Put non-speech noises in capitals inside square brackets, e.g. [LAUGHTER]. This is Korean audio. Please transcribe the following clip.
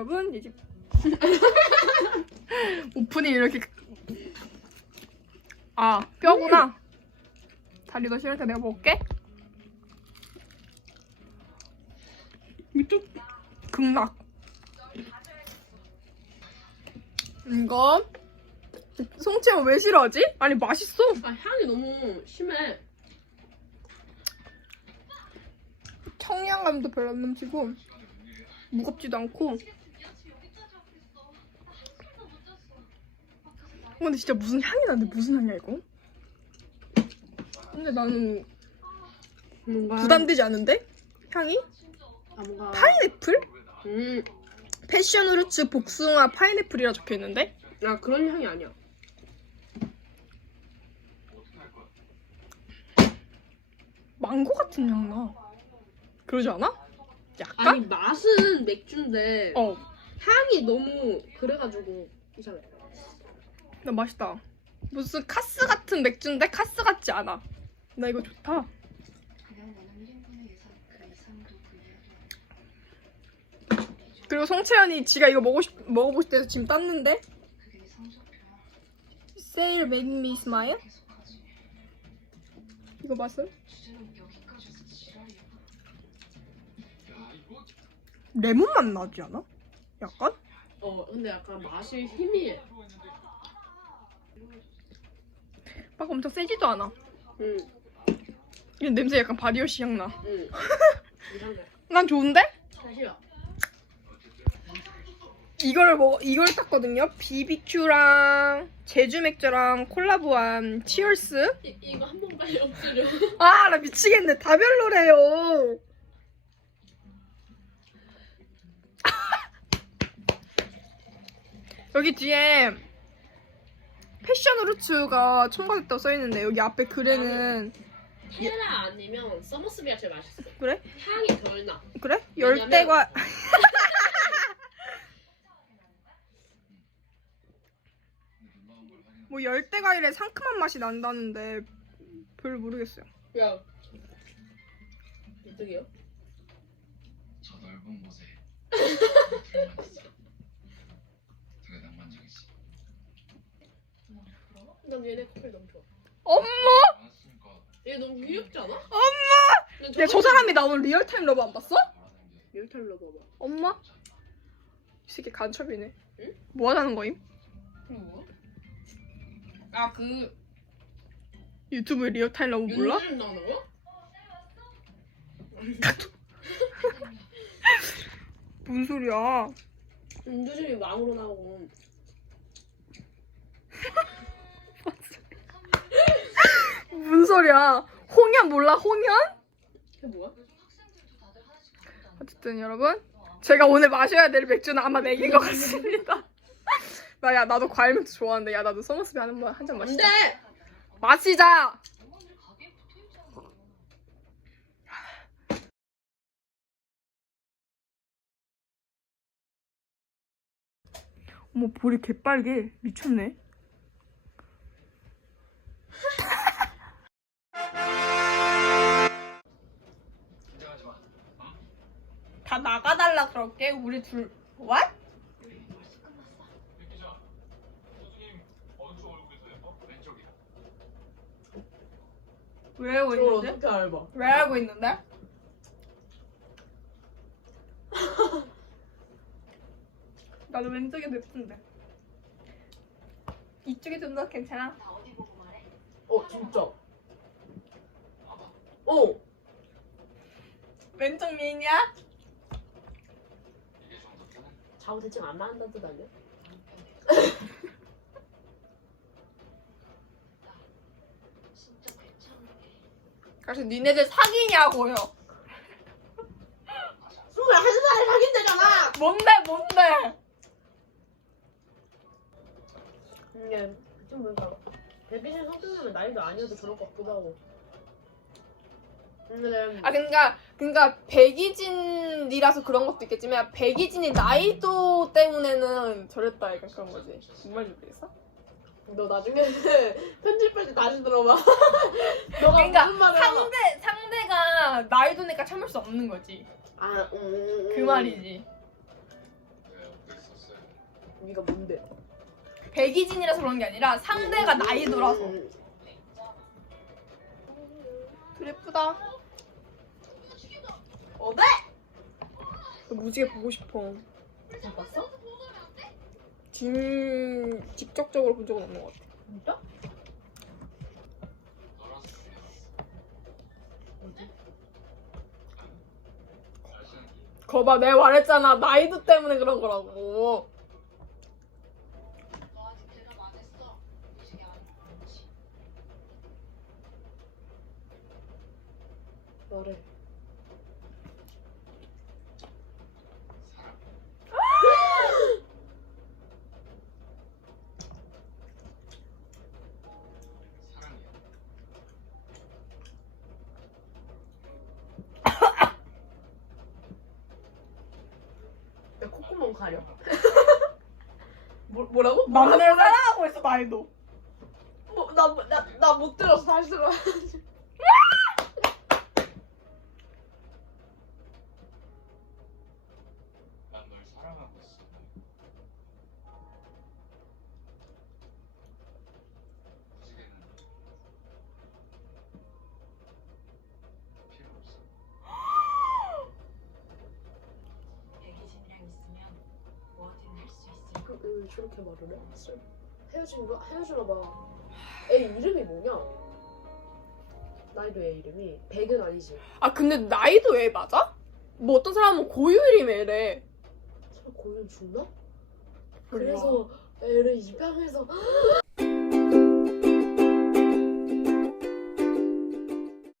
여러분 이제 [LAUGHS] 오프닝 이렇게 아 뼈구나. 다리도 싫을 때 내가 먹을게. 이쪽 극락 이거 송채원 왜 싫어하지? 아니 맛있어. 아 향이 너무 심해. 청량감도 별로 안 넘치고 무겁지도 않고 근데 진짜 무슨 향이 나는데 무슨 향이야 이거? 근데 나는 뭔가 부담되지 않은데? 향이? 아 뭔가 파인애플? 음, 패션 후르츠 복숭아 파인애플이라 적혀 있는데? 아 그런 향이 아니야. 망고 같은 향 나. 그러지 않아? 약간? 아니 맛은 맥주인데 어, 향이 너무 그래가지고 이상해. 나 맛있다. 무슨 카스 같은 맥주인데 카스 같지 않아. 나 이거 좋다. 그리고 송채연이 지가 이거 먹고 싶, 먹어보고 싶대서 지금 땄는데? Made me smile? 이거 봤어요? 레몬 맛 나지 않아? 약간? 어 근데 약간 맛이 희미해. 막 엄청 세지도 않아. 응, 이 냄새 약간 바디워시 향 나. 응. [LAUGHS] 난 좋은데? 사실아. 이거를 먹 이걸 땄거든요. BBQ랑 제주 맥주랑 콜라보한 치얼스. 이, 이거 한번 빨리 없애줘. 아, 나 미치겠네. 다 별로래요. [LAUGHS] 여기 뒤에 패션 후르츠가 첨가됐다고 써있는데 여기 앞에 글에는 테라 아니면 서머스비가 제일 맛있어. 그래? 향이 덜 나. 그래? 왜냐면- 열대과 [LAUGHS] 뭐 열대과일의 상큼한 맛이 난다는데 별로 모르겠어요. 야. 어떡해요? 저 넓은 곳에 [LAUGHS] 있어. 되게 낭만적이지. 난 얘네 커플 너무 좋아. 엄마! 얘 너무 위협지 않아? 엄마! 난 야, 저 사람이 나온 리얼타임 러브 안 봤어? 리얼타임 러버 봐. 엄마? 이 새끼 간첩이네. 응? 뭐 하자는 거임? 그리고 아그 유튜브에 리얼타임 러브 몰라? 윤주림 나오는 거? [LAUGHS] 뭔 소리야? 윤주림이 왕으로 나오고 [LAUGHS] 뭔 소리야? 홍연 몰라? 홍연? 그게 뭐야? 어쨌든 여러분 제가 오늘 마셔야 될 맥주는 아마 맥인 것 같습니다. [LAUGHS] 나야 나도 과일 맥주 좋아하는데 야 나도 서머스비 하는 번한잔 마시자. 안돼! 마시자. 어머 볼이 개빨개 미쳤네. 나가달라 그럴게 우리 둘. What? 왜 하고 있는데? 어떻게 알바? 왜 하고 있는데? [LAUGHS] 나도 왼쪽이 더 예쁜데. 이쪽이 좀 더 괜찮아? 어 진짜 어! 왼쪽 미인이야? 좌우 대칭 안 맞는다는 뜻 아니야? 그래서 니네들 사귀냐고요. 21살에 사귄대잖아! 뭔데 뭔데? 이게 좀 뭔가 백이신 성격이면 나이도 아니어도 저럴 것 같기도 하고 근데 아 그러니까 그러니까 백이진 이라서 그런 것도 있겠지만 백이진이 나이도 때문에는 저랬다 약간 그런 거지. 말인지 모르겠어? 너 나중에 [LAUGHS] 편집할 때 다시 들어봐 [LAUGHS] 너가 그러니까 무슨 말을 하나 상대 상대가 나이도니까 참을 수 없는 거지. 아, 음, 음, 그 음. 말이지. 왜요? 네가 뭔데? 백이진이라서 그런 게 아니라 상대가 나이도라서. 음. 둘 예쁘다. 어때? 무지개 보고 싶어. 잘 봤어? 진 직접적으로 본 적은 없는 것 같아. 진짜? 거봐, 내가 말했잖아. 나이도 때문에 그런 거라고. 너아직 대답 안 했어. 무지개 안 보지. 말해. 사람 사랑이야 야 콧구멍 가려. 뭐, 뭐라고? 막내를 사랑하고 있어, 나이도. 뭐, 나 나 나 못 들었어. 다시 들어. 난널 사랑하고 있어 무지개는 필요 없어 백이진이랑 있으면 뭐든 할 수 있을 그, 왜 저렇게 말을 해? 헤어진 거 헤어지나 봐. 애 이름이 뭐냐? 나이도 애 이름이 백은 아니지. 아, 근데 나이도 애 맞아? 뭐 어떤 사람은 고유일이면 애래. 설마 고윤 죽나? 그래서 애를 입양해서 [GASPS]